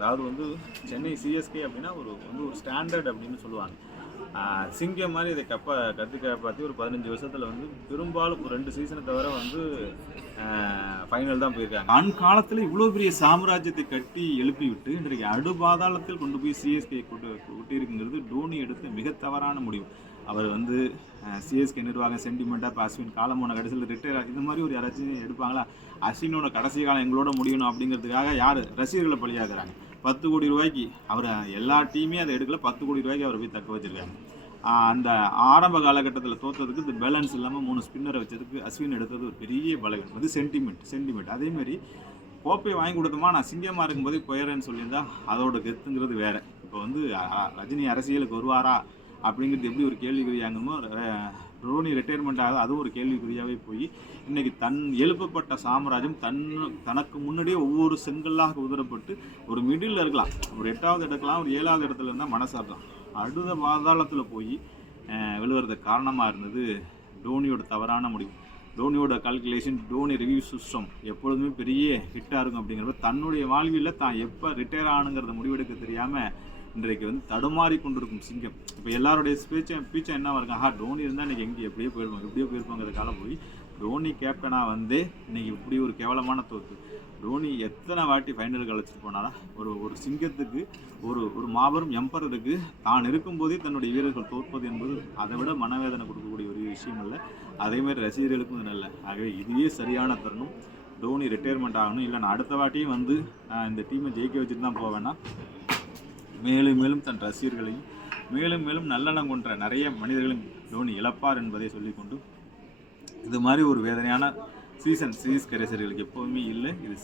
அதாவது வந்து சென்னை சிஎஸ்கே அப்படின்னா ஒரு ஸ்டாண்டர்ட் அப்படின்னு சொல்லுவாங்க. சிங்கம் மாதிரி இதை கற்று காப்பாற்றி ஒரு 15 வருஷத்தில் வந்து பெரும்பாலும் ஒரு 2 சீசனை தவிர வந்து ஃபைனல் தான் போயிருக்காங்க. அன்காலத்தில் இவ்வளோ பெரிய சாம்ராஜ்யத்தை கட்டி எழுப்பி விட்டு இன்றைக்கு அடுபாதாளத்தில் கொண்டு போய் சிஎஸ்கே கொட்டியிருக்குங்கிறது டோனி எடுத்த மிக தவறான முடிவு. அவர் வந்து சிஎஸ்கே நிர்வாகம் சென்டிமெண்ட்டாக இப்போ அஸ்வின் காலமான கடைசியில் ரிட்டையர் இந்த மாதிரி ஒரு யாராச்சும் எடுப்பாங்களா? அஸ்வினோட கடைசி காலம் எங்களோட முடியணும் அப்படிங்கிறதுக்காக யார் ரசிகர்களை பலியாகிறாங்க. 10 கோடி ரூபாய்க்கு அவர் எல்லா டீமே அதை எடுக்கல. 10 கோடி ரூபாய்க்கு அவர் போய் தக்க வச்சிருக்காங்க. அந்த ஆரம்ப காலகட்டத்தில் தோற்றதுக்கு இந்த பேலன்ஸ் இல்லாமல் 3 ஸ்பின்னரை வச்சதுக்கு அஸ்வின் எடுத்தது ஒரு பெரிய பலகன். அது சென்டிமெண்ட். அதேமாரி கோப்பையை வாங்கி கொடுத்தோமா நான் சிங்கமாக இருக்கும்போது போயிடுறேன்னு சொல்லியிருந்தா அதோட கெத்துங்கிறது வேறு. இப்போ வந்து ரஜினி அரசியலுக்கு வருவாரா அப்படிங்கிறது எப்படி ஒரு கேள்விக்குறியாங்கமோ டோனி ரிட்டையர்மெண்ட் ஆகுது அதுவும் ஒரு கேள்விக்குறியாகவே போய் இன்றைக்கி எழுப்பப்பட்ட சாம்ராஜ்யம் தனக்கு முன்னாடியே ஒவ்வொரு செங்கல்லாக உதரப்பட்டு ஒரு மிடில் இருக்கலாம், ஒரு 8வது எடுக்கலாம், ஒரு 7வது இடத்துல இருந்தால் மனசாடலாம், அடுத்த பாதாளத்தில் போய் விழுகிறதுக்கு காரணமாக இருந்தது டோனியோட தவறான முடிவு. டோனியோட கால்குலேஷன், டோனி ரிவ்யூ சிஸ்டம் எப்பொழுதுமே பெரிய ஹிட்டாக இருக்கும் அப்படிங்கிறப்ப தன்னுடைய வாழ்வில் தான் எப்போ ரிட்டையர் ஆகணுங்கிறத முடிவெடுக்க தெரியாமல் இன்றைக்கு வந்து தடுமாறி கொண்டிருக்கும் சிங்கம். இப்போ எல்லாருடைய ஸ்பீச்சை என்ன இருக்காங்க, டோனி இருந்தால் இன்றைக்கி எங்கே எப்படியோ போயிருப்பாங்கிறதுக்காக போய் டோனி கேப்டனாக வந்து இன்றைக்கி இப்படி ஒரு கேவலமான தோற்று. டோனி எத்தனை வாட்டி ஃபைனலுக்கு அழைச்சிட்டு போனாலும் ஒரு சிங்கத்துக்கு ஒரு மாபெரும் எம்பரருக்கு தான் இருக்கும்போதே தன்னுடைய வீரர்கள் தோற்பது என்பது அதை விட மனவேதனை கொடுக்கக்கூடிய ஒரு விஷயம் இல்லை. அதேமாதிரி ரசிகர்களுக்கும் இது நல்ல. ஆகவே இதுவே சரியான தருணம். டோனி ரிட்டையர்மெண்ட் ஆகணும், இல்லை நான் அடுத்த வாட்டியும் வந்து இந்த டீமை ஜெயிக்க வச்சுட்டு தான் போவேன்னா மேலும் மேலும் தன் ரசிகர்களையும் மேலும் நல்லெண்ணம் கொண்ட நிறைய மனிதர்களும் டோனி இழப்பார் என்பதை சொல்லிக்கொண்டு இது மாதிரி ஒரு வேதனையான சீசன் சிஎஸ்கே ரசிகர்களுக்கு எப்போவுமே இல்லை. இது